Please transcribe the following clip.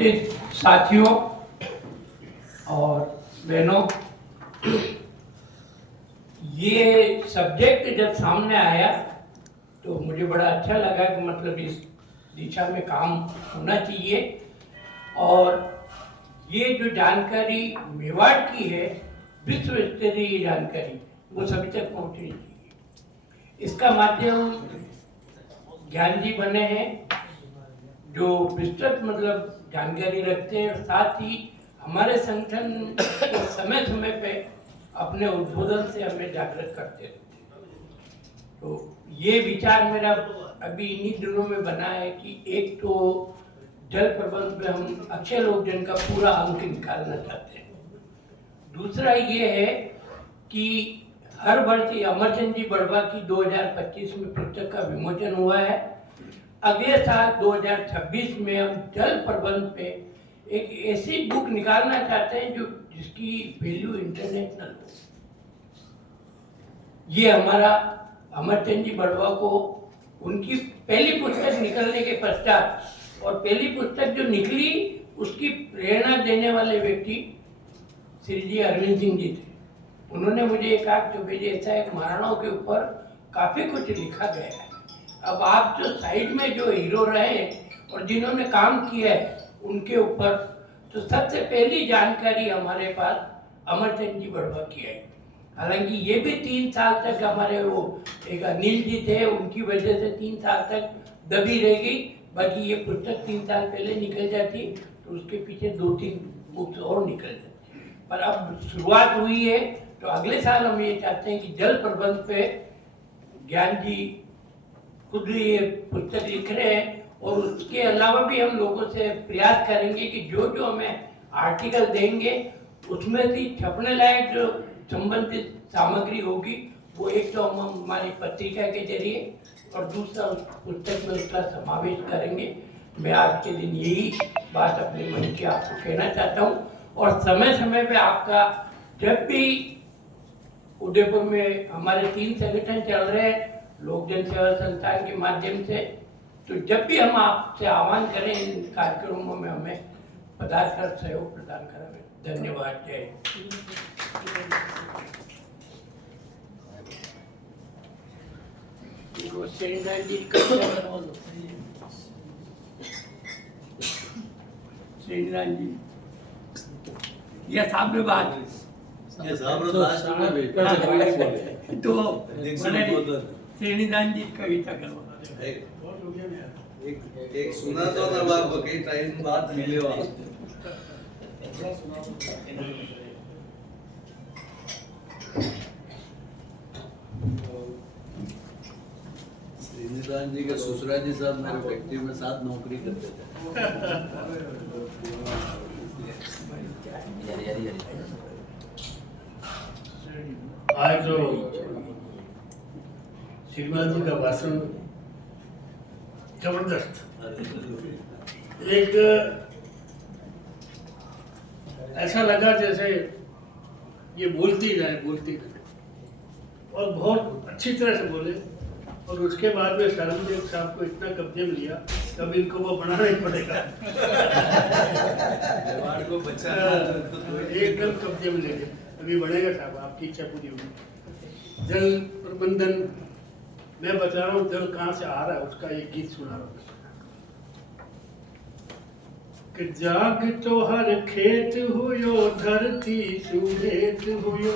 उपस्थित साथियों और बहनों, ये सब्जेक्ट जब सामने आया तो मुझे बड़ा अच्छा लगा कि मतलब इस दिशा में काम होना चाहिए और ये जो जानकारी मेवाड़ की है, विश्व स्तरीय जानकारी, वो सभी तक पहुंचनी चाहिए। इसका माध्यम ज्ञान जी बने हैं जो विस्तृत मतलब जानकारी रखते हैं और साथ ही हमारे संगठन को समय समय पे अपने उद्बोधन से हमें जागृत करते रहते हैं। तो ये विचार मेरा अभी इन्हीं दिनों में बना है कि एक तो जल प्रबंध में हम अक्षय लोकजन का पूरा अंक निकालना चाहते हैं। दूसरा ये है कि हर वर्ष अमरचंद जी बड़वा की 2025 में पुस्तक का विमोचन हुआ है। अगले साल 2026 में हम जल प्रबंध पे एक ऐसी बुक निकालना चाहते हैं जो जिसकी वैल्यू इंटरनेशनल हो। ये हमारा अमरचंद जी बड़वा को उनकी पहली पुस्तक निकलने के पश्चात और पहली पुस्तक जो निकली उसकी प्रेरणा देने वाले व्यक्ति श्री जी अरविंद सिंह जी थे। उन्होंने मुझे कहा कि भाई ऐसा है महाराणाओं के ऊपर काफ़ी कुछ लिखा गया है, अब आप जो साइड में जो हीरो रहे और जिन्होंने काम किया है उनके ऊपर, तो सबसे पहली जानकारी हमारे पास अमरचंद जी बड़वा की आई। हालांकि ये भी 3 साल तक हमारे वो एक अनिल जी थे, उनकी वजह से 3 साल तक दबी रह गई। बाकी ये पुस्तक 3 साल पहले निकल जाती तो उसके पीछे 2-3 बुक्स और निकल जाती, पर अब शुरुआत हुई है। तो अगले साल हम ये चाहते हैं कि जल प्रबंध पे ज्ञान जी खुद ये पुस्तक लिख रहे हैं और उसके अलावा भी हम लोगों से प्रयास करेंगे कि जो जो हमें आर्टिकल देंगे उसमें से छपने लायक जो संबंधित सामग्री होगी वो एक तो हम हमारी पत्रिका के जरिए और दूसरा उस पुस्तक में उसका समावेश करेंगे। मैं आज के दिन यही बात अपने मन की आपको कहना चाहता हूँ और समय समय पे आपका जब भी उदयपुर में हमारे 3 संगठन चल रहे हैं लोक जन सेवा संस्थान के माध्यम से, तो जब भी हम आपसे आह्वान करें इन कार्यक्रमों में हमें पदार्थ कर सहयोग प्रदान करें। धन्यवाद। जय श्रीनाथ जी श्रीनाथ जी यह सामने बात तो श्रीनिधान जी कविता करवा एक सुना तो ना बाप कई टाइम बाद मिले हो श्रीनिधान जी के ससुरा जी साहब मेरे फैक्ट्री में साथ नौकरी करते थे। आज जो श्रीमान जी का भाषण जबरदस्त, एक ऐसा लगा जैसे ये बोलती जाए और बहुत अच्छी तरह से बोले। और उसके बाद में शर्मदेव साहब को इतना कब्जे में लिया तब इनको वो बनाना ही पड़ेगा। एकदम कब्जे में ले लिया, अभी बढ़ेगा साहब, आपकी इच्छा पूरी होगी। जल प्रबंधन मैं बता रहा हूँ, जल कहाँ से आ रहा है उसका एक गीत सुना रहा हूँ कि जाग तो हर खेत हुयो धरती सुहेत हुयो